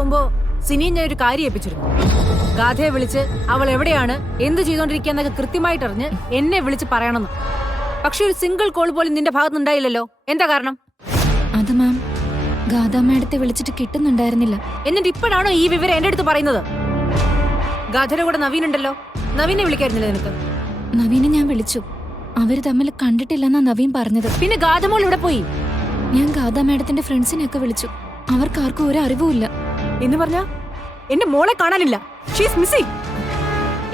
പോകുമ്പോ സിനിയെ ഞാൻ ഒരു കാര്യം ഏൽപ്പിച്ചിരുന്നു. ഗാഥയെ വിളിച്ച് അവൾ എവിടെയാണ് എന്ത് ചെയ്തോണ്ടിരിക്കാന്നൊക്കെ കൃത്യമായിട്ടറിഞ്ഞ് എന്നെ വിളിച്ച് പറയണമെന്ന്. പക്ഷെ ഒരു സിംഗിൾ കോൾ പോലും നിന്റെ ഭാഗത്തുനിന്നുണ്ടായില്ലല്ലോ. എന്താ കാരണം? അത് മാം, ഗാഥ മാഡത്തെ വിളിച്ചിട്ട് കിട്ടുന്നുണ്ടായിരുന്നില്ല. എന്നിട്ട് ഇപ്പോഴാണോ ഈ വിവരം എന്റെ അടുത്ത് പറയുന്നത്? ഗാഥയുടെ കൂടെ നവീൻ ഉണ്ടല്ലോ, നവീനെ വിളിക്കായിരുന്നില്ല നിനക്ക്? നവീനെ ഞാൻ വിളിച്ചു. അവര് തമ്മിൽ കണ്ടിട്ടില്ലെന്നാ നവീൻ പറഞ്ഞത്. പിന്നെ ഗാഥമോൾ ഇവിടെ പോയി? ഞാൻ ഗാഥ മാഡത്തിന്റെ ഫ്രണ്ട്സിനെയൊക്കെ വിളിച്ചു. അവർക്കാർക്കും ഒരു അറിവുമില്ല. എന്ന് പറഞ്ഞാ എന്റെ മോളെ കാണാനില്ല. She's missing.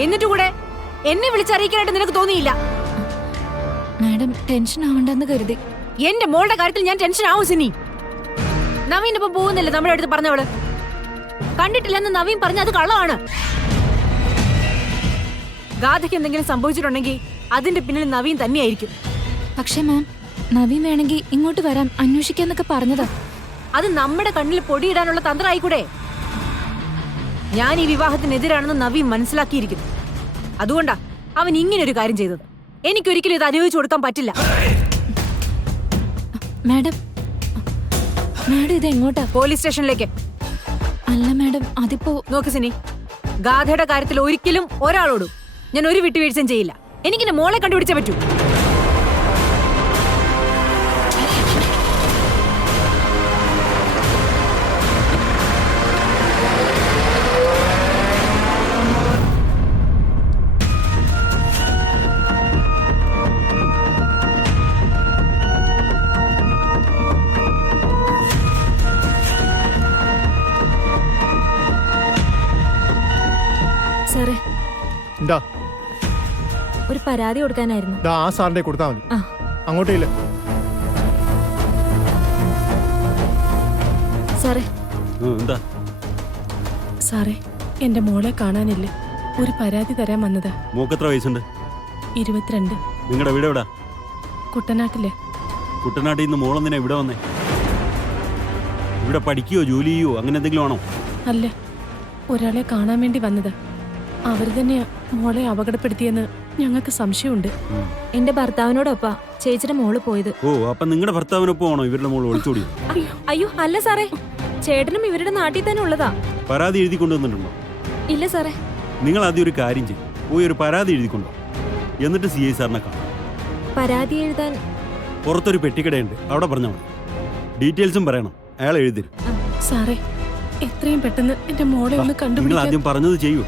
എന്നിട്ട് കൂടെ എന്നെ വിളിച്ചറിയിക്കാനായിട്ട് നിനക്ക് തോന്നിയില്ല? മാഡം ടെൻഷൻ ആവണ്ടെന്ന് കരുതി. എന്റെ മോളുടെ കാര്യത്തിൽ ഞാൻ ടെൻഷൻ ആവും സിനി. നവീന്റെ ഒപ്പം പോകുന്നില്ല നമ്മുടെ അടുത്ത് പറഞ്ഞവള്. കണ്ടിട്ടില്ലെന്ന് നവീൻ പറഞ്ഞ അത് കള്ളമാണ്. ഗാഥയ്ക്ക് എന്തെങ്കിലും സംഭവിച്ചിട്ടുണ്ടെങ്കിൽ അതിന്റെ പിന്നിൽ നവീൻ തന്നെയായിരിക്കും. പക്ഷേ മാം, നവീൻ വേണമെങ്കിൽ ഇങ്ങോട്ട് വരാൻ അന്വേഷിക്കാന്നൊക്കെ പറഞ്ഞതാ. അത് നമ്മുടെ കണ്ണിൽ പൊടിയിടാനുള്ള തന്ത്രമായിക്കൂടെ? ഞാൻ ഈ വിവാഹത്തിനെതിരാണെന്ന് നവീൻ മനസ്സിലാക്കിയിരിക്കുന്നു. അതുകൊണ്ടാ അവൻ ഇങ്ങനെ ഒരു കാര്യം ചെയ്തത്. എനിക്കൊരിക്കലും ഇത് അനുഭവിച്ചു കൊടുക്കാൻ പറ്റില്ല. മാഡം, മാഡം ഇത് എങ്ങോട്ടാ? പോലീസ് സ്റ്റേഷനിലേക്ക്. അല്ല മാഡം, അതിപ്പോ നോക്ക് സിനി, ഗാഥയുടെ കാര്യത്തിൽ ഒരിക്കലും ഒരാളോടും ഞാൻ ഒരു വിട്ടുവീഴ്ചയും ചെയ്യില്ല. എനിക്കെന്റെ മോളെ കണ്ടുപിടിച്ചേ പറ്റൂ. സാറേ, എന്താ? ഒരു പരാതി കൊടുക്കാനായിരുന്നു. ആ സാറിന്റെ കൊടുത്താൽ മതി. അങ്ങോട്ടേയില്ല. സാറേ, എന്താ? സാറേ, എന്റെ മോളെ കാണാനില്ല. ഒരു പരാതി തരാൻ വന്നതാ. മോക്ക് എത്ര വയസ്സുണ്ട്? 22. നിങ്ങളുടെ വീട് എവിടാ? കുട്ടനാട്ടിലെ. കുട്ടനാട്ടിൽ നിന്ന് മോളെന്തിനാ ഇവിടെ വന്നേ? ഇവിടെ പഠിക്കുകയോ ജോലി ചെയ്യോ അങ്ങനെ എന്തെങ്കിലും ആണോ? അല്ല, ഒരാളെ കാണാൻ വേണ്ടി വന്നതാ. അവർ തന്നെയാ മോളെ അപകടപ്പെടുത്തിയെന്ന് ഞങ്ങൾക്ക് സംശയമുണ്ട്. എന്റെ ഭർത്താവിനോടൊപ്പാ ചേച്ചിയുടെ മോള് പോയത്. ഓ, അപ്പൊ നിങ്ങളുടെ ഭർത്താവിനൊപ്പം ആണോ ഇവരുടെ മോള് ഒളിച്ചോടി? അയ്യോ അല്ല സാറേ, ചേട്ടനും ഇവരുടെ നാട്ടിൽ തന്നെ ഉള്ളതാ. പരാതി എഴുതി കൊണ്ടുവന്നിട്ടുണ്ടോ? ഇല്ല സാറേ. നിങ്ങൾ ആദ്യം ഒരു കാര്യം ചെയ്യും, പോയി ഒരു പരാതി എഴുതിക്കൊണ്ടോ, എന്നിട്ട് CI സാറിനെ കാണാം. പരാതി എഴുതാൻ പുറത്തൊരു പെട്ടിക്കടയുണ്ട്, അവിടെ പറഞ്ഞാൽ മതി. ഡീറ്റെയിൽസും പറയണം, അയാൾ എഴുതിരും. സാറേ, എത്രയും പെട്ടെന്ന് എന്റെ മോളെ ഒന്ന് നിങ്ങൾ കണ്ടുപിടിക്കാൻ. ആദ്യം പറഞ്ഞത് ചെയ്യൂ.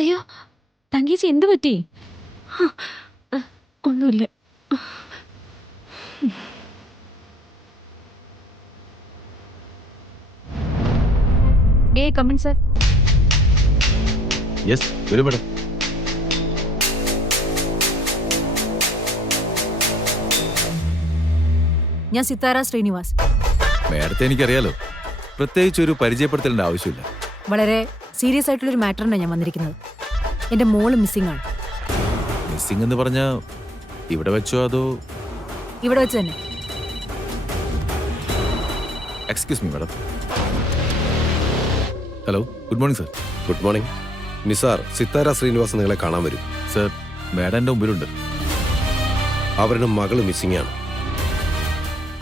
അയ്യോ, തങ്കേച്ചി എന്ത് പറ്റി? ഒന്നുമില്ല. Come in sir. യെസ്, വരൂ മാഡം. ഞാൻ സിത്താര ശ്രീനിവാസ്. മാഡത്തെ എനിക്കറിയാലോ, പ്രത്യേകിച്ച് ഒരു പരിചയപ്പെടുത്തലിന്റെ ആവശ്യമില്ല. വളരെ സീരിയസ് ആയിട്ടുള്ളൊരു മാറ്ററിനാണ് ഞാൻ വന്നിരിക്കുന്നത്. എന്റെ മോള് മിസ്സിംഗ് ആണ്. മിസ്സിംഗ് എന്ന് പറഞ്ഞാ ഇവിടെ വെച്ചോ അതോ? ഇവിടെ വെച്ച് തന്നെ. Excuse me madam. Hello, good morning sir. Good morning. Nisar, Sithara Srinivas നിങ്ങളെ കാണാൻ വരും. സർ, മാഡം എൻ്റെ മുമ്പിലുണ്ട്. അവരുടെ മകള് മിസ്സിംഗ് ആണ്.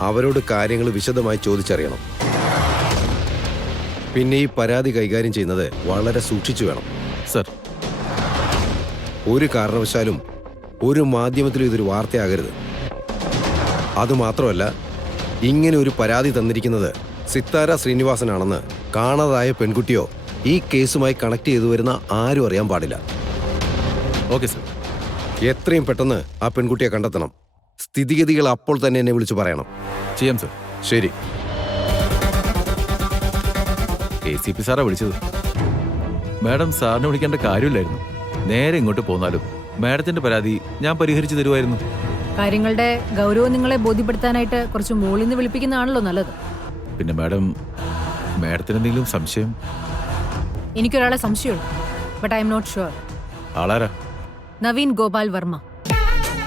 അവരോട് കാര്യങ്ങൾ വിശദമായി ചോദിച്ചറിയണം. പിന്നെ ഈ പരാതി കൈകാര്യം ചെയ്യുന്നത് വളരെ സൂക്ഷിച്ചു വേണം. സർ, ഒരു കാരണവശാലും ഒരു മാധ്യമത്തിലും ഇതൊരു വാർത്തയാകരുത്. അതുമാത്രമല്ല, ഇങ്ങനെ ഒരു പരാതി തന്നിരിക്കുന്നത് സിത്താര ശ്രീനിവാസനാണെന്ന് കാണാതായ പെൺകുട്ടിയോ ഈ കേസുമായി കണക്ട് ചെയ്തു വരുന്ന ആരും അറിയാൻ പാടില്ല. Okay sir. എത്രയും പെട്ടെന്ന് ആ പെൺകുട്ടിയെ കണ്ടെത്തണം. സ്ഥിതിഗതികൾ അപ്പോൾ തന്നെ എന്നെ വിളിച്ചു പറയണം. ചെയ്യാം സർ. ശരി. ACP സാറാ വിളിച്ചത്. മാഡം സാറിനെ വിളിക്കേണ്ട കാര്യമില്ലായിരുന്നു. നേരെ ഇങ്ങോട്ട് പോന്നാലും മാഡത്തിന്റെ പരാതി ഞാൻ പരിഹരിച്ചു തരുമായിരുന്നു. കാര്യങ്ങളുടെ ഗൗരവം നിങ്ങളെ ബോധ്യപ്പെടുത്താനായിട്ട് കുറച്ച് മോളിൽ നിന്ന് വിളിപ്പിക്കുന്നതാണല്ലോ നല്ലത്. പിന്നെ മാഡത്തിന് എന്തെങ്കിലും സംശയം? എനിക്കൊരാളെ സംശയമുള്ളൂ, but I am not sure. ആളാരാ? നവീൻ ഗോപാൽ വർമ്മ.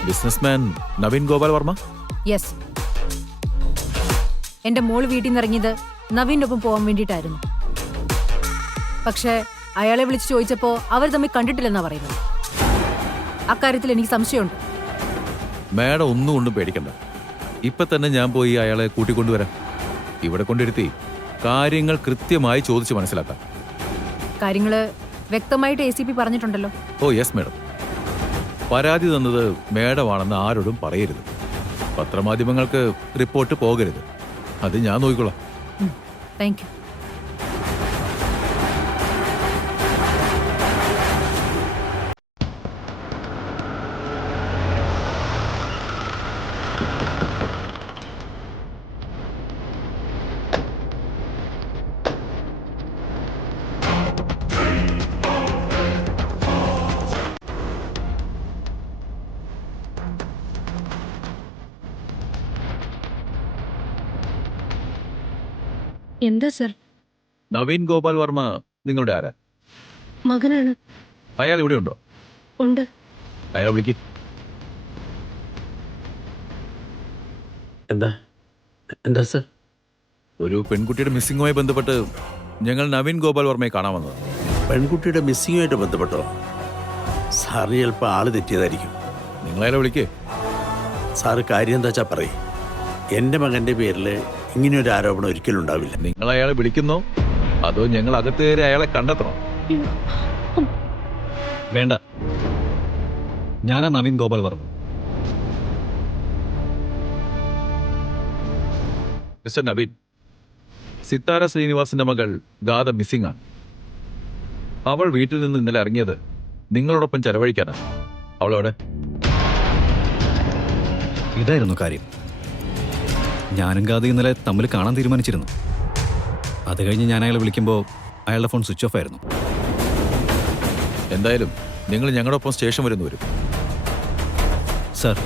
ബിസിനസ്മാൻ നവീൻ ഗോപാൽ വർമ്മ? യെസ്. എന്റെ മോള് വീട്ടിൽ നിന്ന് ഇറങ്ങിയത് നവീന്റെ ഒപ്പം പോകാൻ വേണ്ടിയിട്ടായിരുന്നു. പക്ഷേ അയാളെ വിളിച്ച് ചോദിച്ചപ്പോ അവർ തമ്മിൽ കണ്ടിട്ടില്ലെന്നാ പറയുന്നത്. അക്കാര്യത്തിൽ എനിക്ക് സംശയമുണ്ട്. മാഡം ഒന്നും കൊണ്ടും പേടിക്കണ്ട. ഇപ്പൊ തന്നെ ഞാൻ പോയി അയാളെ കൂട്ടിക്കൊണ്ടുവരാം. ഇവിടെ കൊണ്ടിരുത്തി കാര്യങ്ങൾ കൃത്യമായി ചോദിച്ച് മനസ്സിലാക്കാം. കാര്യങ്ങള് വ്യക്തമായിട്ട് ACP പറഞ്ഞിട്ടുണ്ടല്ലോ. Oh yes madam. പരാതി തന്നത് മാഡമാണെന്ന് ആരോടും പറയരുത്. പത്രമാധ്യമങ്ങൾക്ക് റിപ്പോർട്ട് പോകരുത്. അത് ഞാൻ നോക്കിക്കൊള്ളാം. Thank you. എന്താ സർ? നവീൻ ഗോപാൽ വർമ്മ നിങ്ങളുടെ ആരാ? മകനാണ്. അയാൾ ഇവിടെ ഉണ്ടോ? ഉണ്ട്. അയാൾ വിളിക്ക്. എന്താ സർ? ഒരു പെൺകുട്ടിയുടെ മിസ്സിംഗുമായി ബന്ധപ്പെട്ട് ഞങ്ങൾ നവീൻ ഗോപാൽ വർമ്മയെ കാണാൻ വന്നത്. പെൺകുട്ടിയുടെ മിസ്സിങ്ങുമായിട്ട് ബന്ധപ്പെട്ടോ? സാറിന് ചിലപ്പോൾ ആള് തെറ്റിയതായിരിക്കും. നിങ്ങളയാളെ വിളിക്കേ. സാറ് കാര്യം എന്താ വെച്ചാൽ പറയും. എൻ്റെ മകൻ്റെ പേരിൽ ഇങ്ങനെയൊരു ആരോപണം ഒരിക്കലും ഉണ്ടാവില്ല. നിങ്ങൾ അയാളെ വിളിക്കുന്നോ അതോ ഞങ്ങൾ അകത്ത് കയറി അയാളെ കണ്ടെത്തണോ? വേണ്ട, ഞാനാ നവീൻ ഗോപാൽ വർമ്മ. മിസ്റ്റർ നവീൻ, സിത്താര ശ്രീനിവാസിന്റെ മകൾ ഗാഥ മിസ്സിംഗ് ആണ്. അവൾ വീട്ടിൽ നിന്ന് ഇന്നലെ ഇറങ്ങിയത് നിങ്ങളോടൊപ്പം ചെലവഴിക്കാനാണ്. അവളവിടെ ഇതായിരുന്നു കാര്യം. ഞാനും ഗാഥ ഇന്നലെ തമ്മിൽ കാണാൻ തീരുമാനിച്ചിരുന്നു. അത് കഴിഞ്ഞ് ഞാൻ അയാളെ വിളിക്കുമ്പോൾ അയാളുടെ ഫോൺ സ്വിച്ച് ഓഫ് ആയിരുന്നു. എന്തായാലും നിങ്ങൾ ഞങ്ങളുടെ ഒപ്പം സ്റ്റേഷൻ വരും. സാർ,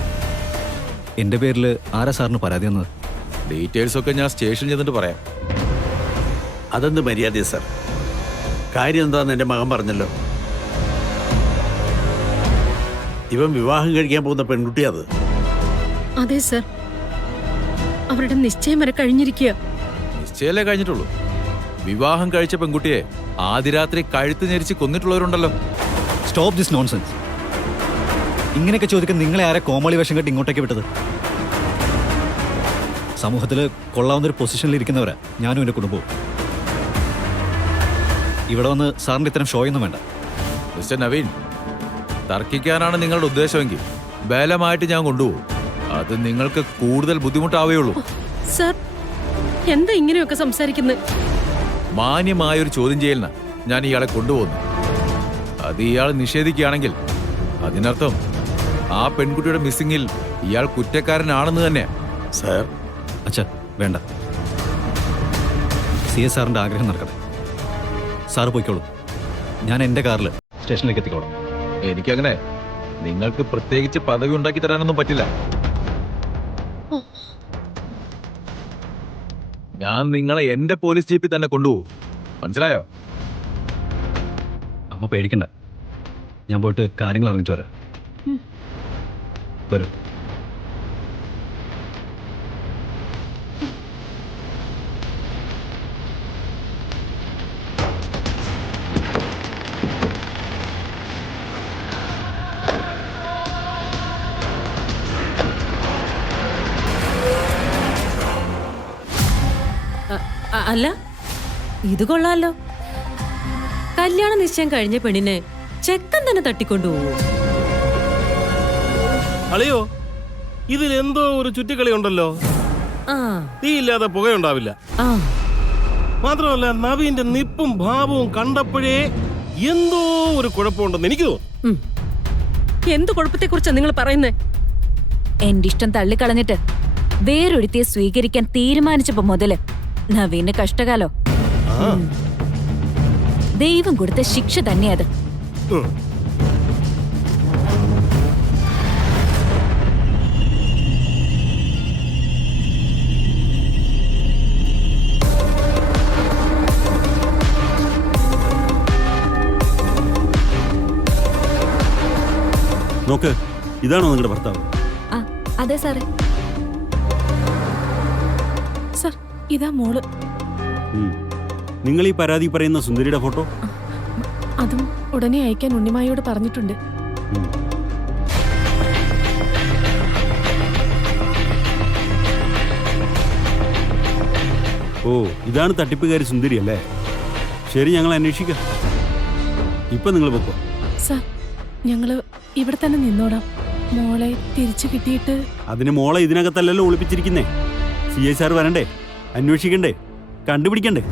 എൻ്റെ പേരിൽ ആരാ സാറിന് പരാതി തന്നത്? ഡീറ്റെയിൽസ് ഒക്കെ ഞാൻ സ്റ്റേഷനിൽ ചെന്നിട്ട് പറയാം. അതെന്ത് മര്യാദ സർ? കാര്യം എന്താണെന്ന് എൻ്റെ മകൻ പറഞ്ഞല്ലോ. ഇവൻ വിവാഹം കഴിക്കാൻ പോകുന്ന പെൺകുട്ടി അത്. അതെ സർ, അവരുടെ നിശ്ചയം വരെ കഴിഞ്ഞിരിക്കുക. നിശ്ചയല്ലേ കഴിഞ്ഞിട്ടുള്ളൂ. വിവാഹം കഴിച്ച പെൺകുട്ടിയെ ആദ്യ രാത്രി കഴുത്ത് ഞെരിച്ച് കൊന്നിട്ടുള്ളവരുണ്ടല്ലോ. Stop this nonsense. ഇങ്ങനെയൊക്കെ ചോദിക്കാൻ നിങ്ങളെ ആരെ കോമളി വേഷം കെട്ടി ഇങ്ങോട്ടേക്ക് വിട്ടത്? സമൂഹത്തിൽ കൊള്ളാവുന്നൊരു പൊസിഷനിൽ ഇരിക്കുന്നവരാ ഞാനും എൻ്റെ കുടുംബവും. ഇവിടെ വന്ന് സാറിൻ്റെ ഇത്തരം ഷോയൊന്നും വേണ്ട. മിസ്റ്റർ നവീൻ, തർക്കിക്കാനാണ് നിങ്ങളുടെ ഉദ്ദേശമെങ്കിൽ ബലമായിട്ട് ഞാൻ കൊണ്ടുപോകും. അത് നിങ്ങൾക്ക് കൂടുതൽ ബുദ്ധിമുട്ടാവുകയുള്ളൂ. സർ, എന്താ ഇങ്ങനെയൊക്കെ സംസാരിക്കുന്നത്? മാന്യമായൊരു ചോദ്യം ചെയ്യലിനാ ഞാൻ ഇയാളെ കൊണ്ടുപോകുന്നു. അത് ഇയാൾ നിഷേധിക്കുകയാണെങ്കിൽ അതിനർത്ഥം ആ പെൺകുട്ടിയുടെ മിസ്സിങ്ങിൽ ഇയാൾ കുറ്റക്കാരനാണെന്ന് തന്നെ. സർ, അച്ഛാ വേണ്ട. CS സാറിൻ്റെ ആഗ്രഹം നടക്കട്ടെ. സാറ് പോയിക്കോളൂ. ഞാൻ എൻ്റെ കാറിൽ സ്റ്റേഷനിലേക്ക് എത്തിക്കോളാം. എനിക്കങ്ങനെ നിങ്ങൾക്ക് പ്രത്യേകിച്ച് പദവി ഉണ്ടാക്കി തരാനൊന്നും പറ്റില്ല. ഞാൻ നിങ്ങളെ എന്റെ പോലീസ് ജീപ്പിൽ തന്നെ കൊണ്ടുപോകും. മനസ്സിലായോ? അമ്മ പേടിക്കണ്ട, ഞാൻ പോയിട്ട് കാര്യങ്ങൾ അറിഞ്ഞിട്ട് വരാം. വരൂ. അല്ല, ഇത് കൊള്ളാലോ. കല്യാണ നിശ്ചയം കഴിഞ്ഞ പെണ്ണിനെ ചെക്കൻ തന്നെ തട്ടിക്കൊണ്ടുപോകും. അളിയോ, ഇതിലെന്തോ ഒരു ചുറ്റിക്കളി ഉണ്ടല്ലോ. തീയില്ലാതെ പുകയുണ്ടാവില്ല. മാത്രമല്ല, നവീന്റെ നിപ്പും ഭാവവും കണ്ടപ്പോഴേ എന്തോ ഒരു കുഴപ്പമുണ്ടെന്ന് എനിക്ക് തോന്നുന്നു. എന്ത് കുഴപ്പത്തെ കുറിച്ചാ നിങ്ങൾ പറയുന്നേ? എന്റെ ഇഷ്ടം തള്ളിക്കളഞ്ഞിട്ട് വേറൊരുത്തിയെ സ്വീകരിക്കാൻ തീരുമാനിച്ചപ്പോ മുതല് നവീന്റെ കഷ്ടകാലോ. ദൈവം കൊടുത്ത ശിക്ഷ തന്നെ അത്. നോക്ക്, ഇതാണോ നിങ്ങളുടെ ഭർത്താവ്? ആ അതെ സാറേ. സർ ഇതാ മോള്. ഉം. നിങ്ങൾ ഈ പരാതി പറയുന്ന സുന്ദരിയുടെ ഫോട്ടോ? അതും ഉടനെ അയക്കാൻ ഉണ്ണിമായോട് പറഞ്ഞിട്ടുണ്ട്. ഉം. ഓ, ഇതാണ് തട്ടിപ്പുകാരി സുന്ദരി അല്ലേ? ശരി, ഞങ്ങൾ അന്വേഷിക്കാം. ഇപ്പൊ നിങ്ങൾ പൊക്കോ. സർ ഞങ്ങള് ഇവിടെ തന്നെ നിന്നോടാം. മോളെ തിരിച്ചു കിട്ടിയിട്ട്. അതിന് മോളെ ഇതിനകത്തല്ലല്ലോ ഒളിപ്പിച്ചിരിക്കുന്നേ. CI സാർ വരണ്ടേ, അന്വേഷിക്കണ്ടേ, കണ്ടുപിടിക്കണ്ടേ?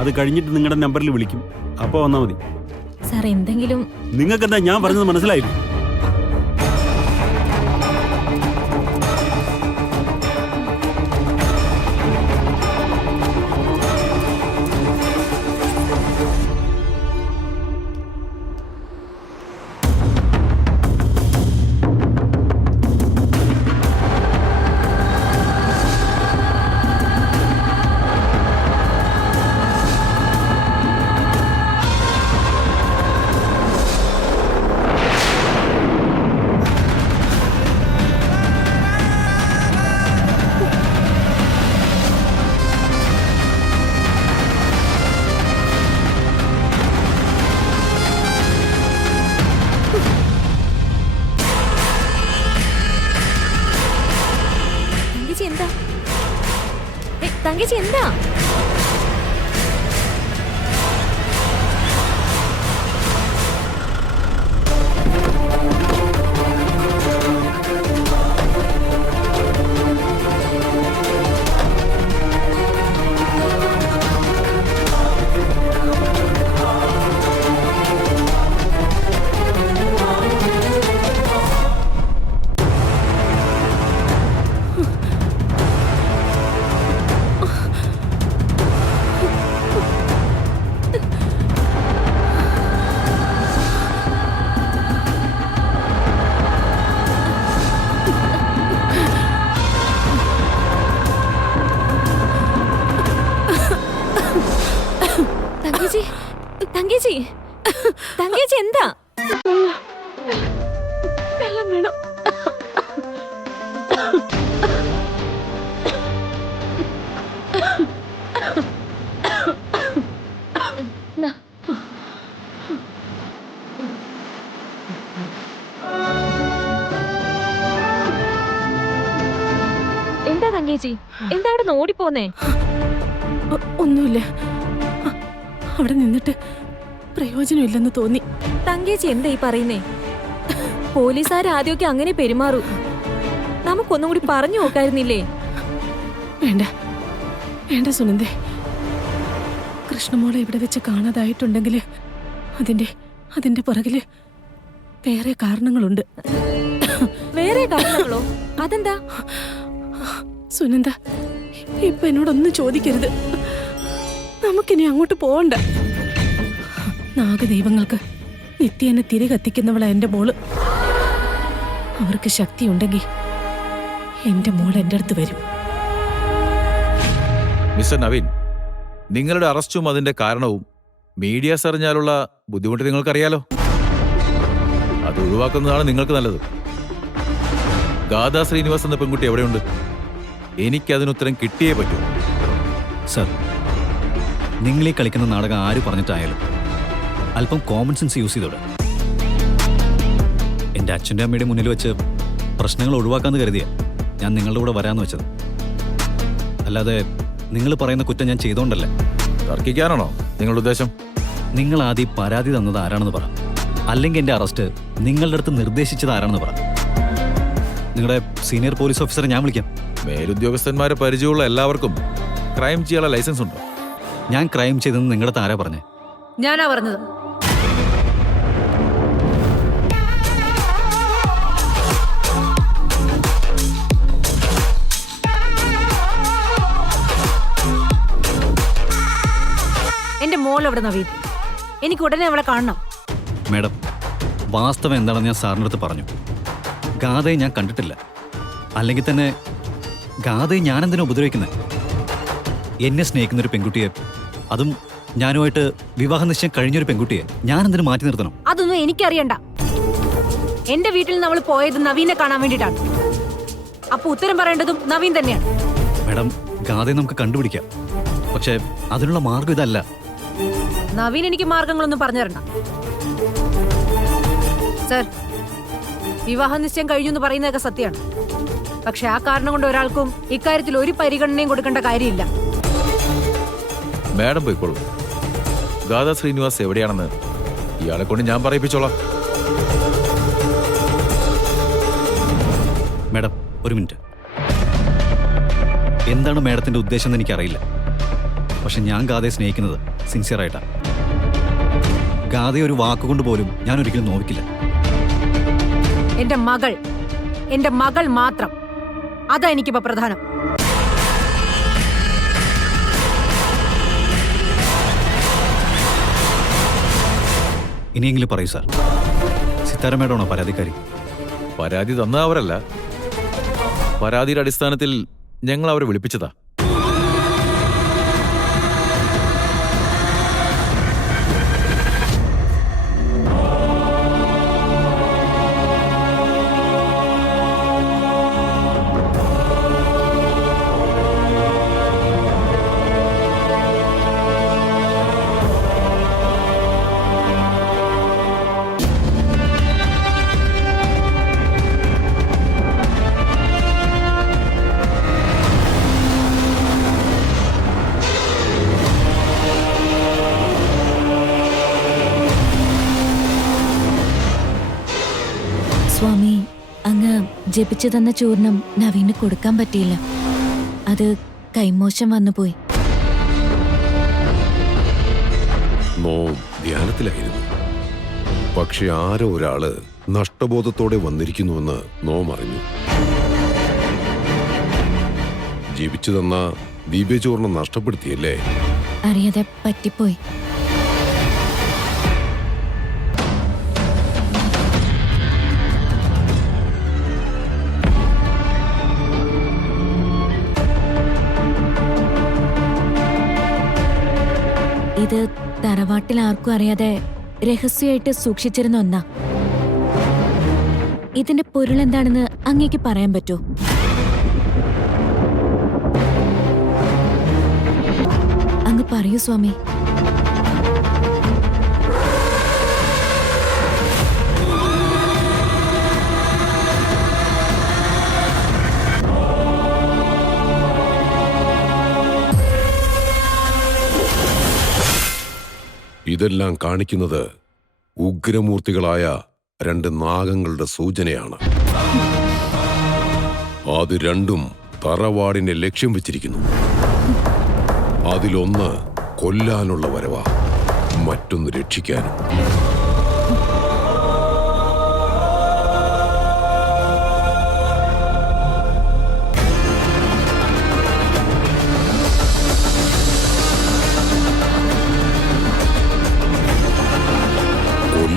അത് കഴിഞ്ഞിട്ട് നിങ്ങളുടെ നമ്പറിൽ വിളിക്കും. അപ്പോൾ വന്നാൽ മതി. സാർ എന്തെങ്കിലും. നിങ്ങൾക്കെന്താ ഞാൻ പറഞ്ഞത് മനസ്സിലായില്ലേ? തങ്കേച്ചി എന്താ? തങ്കേച്ചി എന്താ? തങ്കേച്ചി തങ്കേച്ചി എന്താ? വെള്ളം വേണം. എന്താ തങ്കേച്ചി? എന്താ അവിടെ നിന്ന് ഓടിപ്പോന്നേ? ഒന്നുമില്ല. അവിടെ നിന്നിട്ട് പ്രയോജനമില്ലെന്ന് തോന്നി. തങ്കേച്ചി എന്താ ഈ പറയുന്നേ? പോലീസുകാർ ആദ്യമൊക്കെ അങ്ങനെ പെരുമാറൂ. നമുക്കൊന്നും കൂടി പറഞ്ഞു നോക്കായിരുന്നില്ലേ? വേണ്ട വേണ്ട സുനന്ദേ. കൃഷ്ണമോളെ ഇവിടെ വെച്ച് കാണാതായിട്ടുണ്ടെങ്കിൽ അതിന്റെ പുറകില് വേറെ കാരണങ്ങളുണ്ട്. വേറെ കാരണങ്ങളോ? അതെന്താ? സുനന്ദ ഇപ്പൊ എന്നോടൊന്നും ചോദിക്കരുത്. നമുക്കിനി അങ്ങോട്ട് പോകണ്ട. നാഗദൈവങ്ങൾക്ക് നിത്യേനെ തിരി കത്തിക്കുന്നവളാ എന്റെ മോള്. അവർക്ക് ശക്തിയുണ്ടെങ്കിൽ എന്റെ മോൾ എന്റെ അടുത്ത് വരും. മിസ്റ്റർ നവീൻ, നിങ്ങളുടെ അറസ്റ്റും അതിന്റെ കാരണവും മീഡിയാസ് അറിഞ്ഞാലുള്ള ബുദ്ധിമുട്ട് നിങ്ങൾക്കറിയാലോ. അത് ഒഴിവാക്കുന്നതാണ് നിങ്ങൾക്ക് നല്ലത്. ഗാഥാ ശ്രീനിവാസ് എന്ന പെൺകുട്ടി എവിടെയുണ്ട്? എനിക്കതിനുത്തരം കിട്ടിയേ പറ്റൂ. സർ, നിങ്ങൾ ഈ കളിക്കുന്ന നാടകം ആര് പറഞ്ഞിട്ടായാലും അല്പം കോമൺ സെൻസ് യൂസ് ചെയ്തോടെ. എൻ്റെ അച്ഛൻ്റെ അമ്മയുടെ മുന്നിൽ വെച്ച് പ്രശ്നങ്ങൾ ഒഴിവാക്കാമെന്ന് കരുതിയ ഞാൻ നിങ്ങളുടെ കൂടെ വരാമെന്ന് വെച്ചത്. അല്ലാതെ നിങ്ങൾ പറയുന്ന കുറ്റം ഞാൻ ചെയ്തോണ്ടല്ലേ. തർക്കിക്കാനാണോ നിങ്ങളുടെ ഉദ്ദേശം? നിങ്ങൾ ആദ്യം പരാതി തന്നത് ആരാണെന്ന് പറ, അല്ലെങ്കിൽ എൻ്റെ അറസ്റ്റ് നിങ്ങളുടെ അടുത്ത് നിർദ്ദേശിച്ചത് ആരാണെന്ന് പറ. നിങ്ങളുടെ സീനിയർ പോലീസ് ഓഫീസറെ ഞാൻ വിളിക്കാം. മേലുദ്യോഗസ്ഥന്മാരെ പരിചയമുള്ള എല്ലാവർക്കും ക്രൈം ചെയ്യാനുള്ള ലൈസൻസ് ഉണ്ടോ? ഞാൻ ക്രൈം ചെയ്തെന്ന് നിങ്ങളുടെ ആരാ പറഞ്ഞേ? ഞാനാ പറഞ്ഞത്. എന്റെ മോൾ എവിടെ നവീൻ? എനിക്ക് ഉടനെ അവളെ കാണണം. മാഡം, വാസ്തവം എന്താണെന്ന് ഞാൻ സാറിൻ്റെ അടുത്ത് പറഞ്ഞു. ഗാഥയെ ഞാൻ കണ്ടിട്ടില്ല. അല്ലെങ്കിൽ തന്നെ ഗാഥയെ ഞാനെന്തിനാ ഉപദ്രവിക്കുന്നത്? എന്നെ സ്നേഹിക്കുന്നൊരു പെൺകുട്ടിയെ, അതും ഞാനുമായിട്ട് വിവാഹ നിശ്ചയം കഴിഞ്ഞൊരു പെൺകുട്ടിയെ ഞാനെന്തിനു മാറ്റി നിർത്തണം? അതൊന്നും എനിക്കറിയണ്ട. എന്റെ വീട്ടിൽ നിന്ന് അവൾ പോയത് നവീനെ കാണാൻ വേണ്ടിയിട്ടാണ്. അപ്പൊ ഉത്തരം പറയേണ്ടതും നവീൻ തന്നെയാണ്. മാഡം, ഗാഥയെ നമുക്ക് കണ്ടുപിടിക്കാം. പക്ഷെ അതിനുള്ള മാർഗം ഇതല്ല. നവീൻ എനിക്ക് മാർഗങ്ങളൊന്നും പറഞ്ഞു തരണ്ട. സർ, വിവാഹ നിശ്ചയം കഴിഞ്ഞു എന്ന് പറയുന്നതൊക്കെ സത്യമാണ്. പക്ഷെ ആ കാരണം കൊണ്ട് ഒരാൾക്കും ഇക്കാര്യത്തിൽ ഒരു പരിഗണനയും കൊടുക്കേണ്ട കാര്യമില്ല. മാഡം പോയിക്കോളൂ. ഗാഥ ശ്രീനിവാസ് എവിടെയാണെന്ന് ഇയാളെ കൊണ്ട് ഞാൻ പറയിപ്പിച്ചോളാം. മാഡം, ഒരു മിനിറ്റ്. എന്താണ് മാഡത്തിന്റെ ഉദ്ദേശം എന്ന് എനിക്കറിയില്ല. പക്ഷെ ഞാൻ ഗാഥയെ സ്നേഹിക്കുന്നത് സിൻസിയറായിട്ടാണ്. ഗാഥയെ ഒരു വാക്കുകൊണ്ട് പോലും ഞാൻ ഒരിക്കലും നോവിക്കില്ല. എന്റെ മകൾ മാത്രം. അതാ എനിക്കിപ്പോ പ്രധാനം. ഇനിയെങ്കിലും പറയൂ സാർ, സിത്താര മേഡമാണോ പരാതിക്കാരി? പരാതി തന്ന അവരല്ല. പരാതിയുടെ അടിസ്ഥാനത്തിൽ ഞങ്ങൾ അവരെ വിളിപ്പിച്ചതാ. സ്വാമി, അങ്ങ് ജപിച്ചു തന്ന ചൂർണം നവീന് കൊടുക്കാൻ പറ്റിയില്ല. അത് കൈമോശം വന്നുപോയി. നോം ധ്യാനത്തിലായിരുന്നു. പക്ഷെ ആരോ ഒരാള് നഷ്ടബോധത്തോടെ വന്നിരിക്കുന്നുവെന്ന് നോം അറിഞ്ഞു. ജീവിച്ചു തന്ന ദിവ്യചൂർണം നഷ്ടപ്പെടുത്തിയല്ലേ? അറിയാതെ പറ്റിപ്പോയി. ഇത് തറവാട്ടിൽ ആർക്കും അറിയാതെ രഹസ്യമായിട്ട് സൂക്ഷിച്ചിരുന്ന ഒന്നാ. ഇതിന്റെ പൊരുൾ എന്താണെന്ന് അങ്ങേക്ക് പറയാൻ പറ്റോ? അങ്ങ് പറയൂ സ്വാമി. ഇതെല്ലാം കാണിക്കുന്നത് ഉഗ്രമൂർത്തികളായ 2 നാഗങ്ങളുടെ സൂചനയാണ്. അത് രണ്ടും തറവാടിനെ ലക്ഷ്യം വെച്ചിരിക്കുന്നു. അതിലൊന്ന് കൊല്ലാനുള്ള വരവാ, മറ്റൊന്ന് രക്ഷിക്കാനും.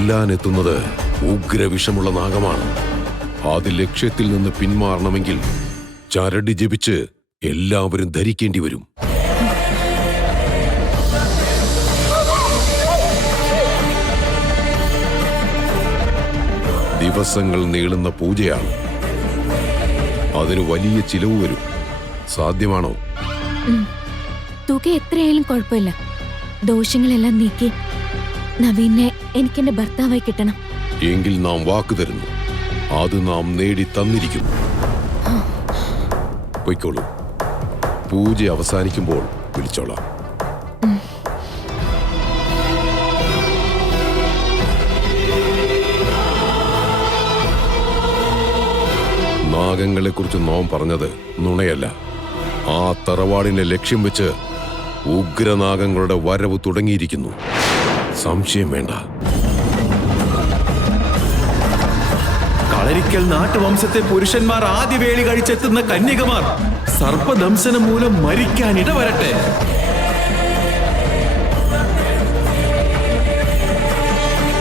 കൊല്ലാനെത്തുന്നത് ഉഗ്രവിഷമുള്ള നാഗമാണ്. അത് ലക്ഷ്യത്തിൽ നിന്ന് പിന്മാറണമെങ്കിൽ ചരടി ജപിച്ച് എല്ലാവരും ധരിക്കേണ്ടി വരും. ദിവസങ്ങൾ നീളുന്ന പൂജയാണ്. അതിന് വലിയ ചിലവ് വരും. സാധ്യമാണോ? തുക എത്രയായാലും കുഴപ്പമില്ല. ദോഷങ്ങളെല്ലാം നീക്കി നവീനെ എനിക്കെന്റെ ഭർത്താവായി കിട്ടണം. എങ്കിൽ നാം വാക്ക് തരുന്നു. അത് നാം നേടി തന്നിരിക്കുന്നു. പൊയ്ക്കോളൂ. പൂജ അവസാനിക്കുമ്പോൾ വിളിച്ചോളാം. നാഗങ്ങളെക്കുറിച്ച് നോം പറഞ്ഞത് നുണയല്ല. ആ തറവാടിനെ ലക്ഷ്യം വെച്ച് ഉഗ്രനാഗങ്ങളുടെ വരവ് തുടങ്ങിയിരിക്കുന്നു. സംശയം വേണ്ട. കളരിക്കൽ നാട്ടുവംശത്തെ പുരുഷന്മാർ ആദ്യ വേളി കഴിച്ചെത്തുന്ന കന്യകമാർ സർപ്പദംശനം മൂലം മരിക്കാൻ ഇടവരട്ടെ.